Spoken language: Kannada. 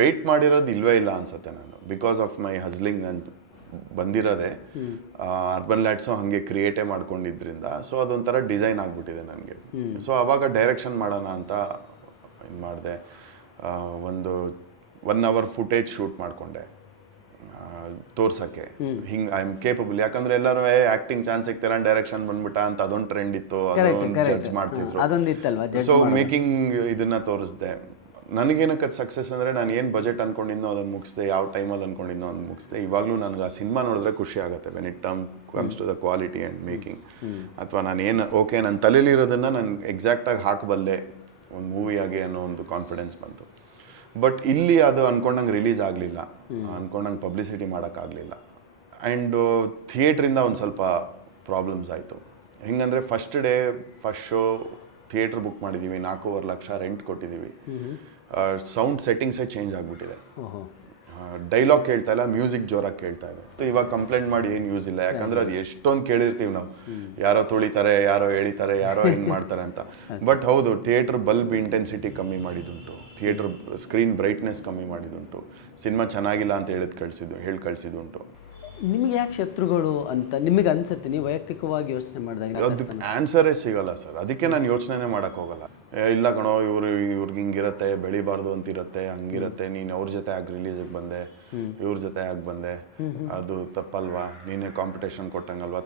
ವೆಯ್ಟ್ ಮಾಡಿರೋದು ಇಲ್ವೇ ಇಲ್ಲ ಅನ್ಸುತ್ತೆ ನಾನು, ಬಿಕಾಸ್ ಆಫ್ ಮೈ ಹಸ್ಲಿಂಗ್ ನಾನು ಬಂದಿರೋದೆ ಅರ್ಬನ್ ಲ್ಯಾಡ್ಸು ಹಾಗೆ ಕ್ರಿಯೇಟೇ ಮಾಡ್ಕೊಂಡಿದ್ರಿಂದ. ಸೊ ಅದೊಂಥರ ಡಿಸೈನ್ ಆಗಿಬಿಟ್ಟಿದೆ ನನಗೆ. ಸೊ ಆವಾಗ ಡೈರೆಕ್ಷನ್ ಮಾಡೋಣ ಅಂತ ಇದು ಮಾಡಿದೆ. ಒಂದು 1 hour ಫುಟೇಜ್ ಶೂಟ್ ಮಾಡಿಕೊಂಡೆ ತೋರ್ಸೋಕ್ಕೆ, ಹಿಂಗೆ ಐ ಆಮ್ ಕೇಪಬಲ್. ಯಾಕಂದ್ರೆ ಎಲ್ಲರೂ ಆ್ಯಕ್ಟಿಂಗ್ ಚಾನ್ಸ್ ಸಿಗ್ತೀರ ಡೈರೆಕ್ಷನ್ ಬಂದ್ಬಿಟ್ಟ ಅಂತ ಅದೊಂದು ಟ್ರೆಂಡ್ ಇತ್ತು, ಅದೊಂದು ಜಡ್ಜ್ ಮಾಡ್ತಿದ್ರು. ಸೊ ಮೇಕಿಂಗ್ ಇದನ್ನ ತೋರಿಸ್ದೆ. ನನಗೇನಕ್ಕೆ ಅದು ಸಕ್ಸಸ್ ಅಂದರೆ ನಾನು ಏನು ಬಜೆಟ್ ಅಂದ್ಕೊಂಡಿದ್ದೋ ಅದನ್ನು ಮುಗಿಸ್ದೆ, ಯಾವ ಟೈಮಲ್ಲಿ ಅಂದ್ಕೊಂಡಿದ್ದೋ ಅದನ್ನು ಮುಗಿಸ್ದೆ. ಇವಾಗಲೂ ನನಗೆ ಆ ಸಿನಿಮಾ ನೋಡಿದ್ರೆ ಖುಷಿ ಆಗುತ್ತೆ, when it comes to the quality and making. ಅಥವಾ ನಾನು ಏನು ಓಕೆ ನನ್ನ ತಲೆಯಲ್ಲಿರೋದನ್ನು ನಾನು ಎಕ್ಸಾಕ್ಟಾಗಿ ಹಾಕಬಲ್ಲೆ ಒಂದು ಮೂವಿಯಾಗಿ ಅನ್ನೋ ಒಂದು ಕಾನ್ಫಿಡೆನ್ಸ್ ಬಂತು. ಬಟ್ ಇಲ್ಲಿ ಅದು ಅಂದ್ಕೊಂಡಂಗೆ ರಿಲೀಸ್ ಆಗಲಿಲ್ಲ, ಅಂದ್ಕೊಂಡಂಗೆ ಪಬ್ಲಿಸಿಟಿ ಮಾಡೋಕ್ಕಾಗಲಿಲ್ಲ. ಆ್ಯಂಡ್ ಥಿಯೇಟ್ರಿಂದ ಒಂದು ಸ್ವಲ್ಪ ಪ್ರಾಬ್ಲಮ್ಸ್ ಆಯಿತು. ಹೆಂಗಂದರೆ ಫಸ್ಟ್ ಶೋ ಥಿಯೇಟ್ರ್ ಬುಕ್ ಮಾಡಿದ್ದೀವಿ, 4.5 ಲಕ್ಷ ರೆಂಟ್ ಕೊಟ್ಟಿದ್ದೀವಿ. ಸೌಂಡ್ ಸೆಟ್ಟಿಂಗ್ಸೇ ಚೇಂಜ್ ಆಗಿಬಿಟ್ಟಿದೆ, ಡೈಲಾಗ್ ಕೇಳ್ತಾ ಇಲ್ಲ, ಮ್ಯೂಸಿಕ್ ಜೋರಾಗಿ ಕೇಳ್ತಾ ಇದೆ. ಸೊ ಇವಾಗ ಕಂಪ್ಲೇಂಟ್ ಮಾಡಿ ಏನು ಯೂಸ್ ಇಲ್ಲ, ಯಾಕಂದರೆ ಅದು ಎಷ್ಟೊಂದು ಕೇಳಿರ್ತೀವಿ ನಾವು, ಯಾರೋ ತುಳಿತಾರೆ, ಯಾರೋ ಎಳಿತಾರೆ, ಯಾರೋ ಹಿಂಗೆ ಮಾಡ್ತಾರೆ ಅಂತ. ಬಟ್ ಹೌದು, ಥಿಯೇಟ್ರ್ ಬಲ್ಬ್ ಇಂಟೆನ್ಸಿಟಿ ಕಮ್ಮಿ ಮಾಡಿದ್ದುಂಟು, ಥಿಯೇಟ್ರ್ ಸ್ಕ್ರೀನ್ ಬ್ರೈಟ್ನೆಸ್ ಕಮ್ಮಿ ಮಾಡಿದ್ದುಂಟು, ಸಿನಿಮಾ ಚೆನ್ನಾಗಿಲ್ಲ ಅಂತ ಹೇಳಿ ಕಳಿಸಿದ್ದುಂಟು. ನಿಮಗೆ ಯಾಕೆ ಶತ್ರುಗಳು ಅಂತ ನಿಮಗೆ ಅನ್ಸುತ್ತೆ, ನೀವು ವೈಯಕ್ತಿಕವಾಗಿ ಯೋಚನೆ ಮಾಡಿದಾಗ? ಅದಕ್ಕೆ ಆನ್ಸರೇ ಸಿಗಲ್ಲ ಸರ್, ಅದಕ್ಕೆ ನಾನು ಯೋಚನೆ ಮಾಡೋಕ್ಕೆ ಹೋಗಲ್ಲ. ಇಲ್ಲ ಕಣೋ, ಇವ್ರಿಗೆ ಹಿಂಗಿರುತ್ತೆ, ಬೆಳಿಬಾರ್ದು ಅಂತಿರುತ್ತೆ, ಹಂಗಿರುತ್ತೆ, ನೀನು ಅವ್ರ ಜೊತೆ ಆಗಿ ರಿಲೀಸಿಗೆ ಬಂದೆ, ಇವ್ರ ಜೊತೆ ಆಗಿ ಬಂದೆ, ಅದು ತಪ್ಪಲ್ವಾ, ನೀನೇ ಕಾಂಪಿಟೇಷನ್ ಕೊಟ್ಟಂಗಲ್ವಾ,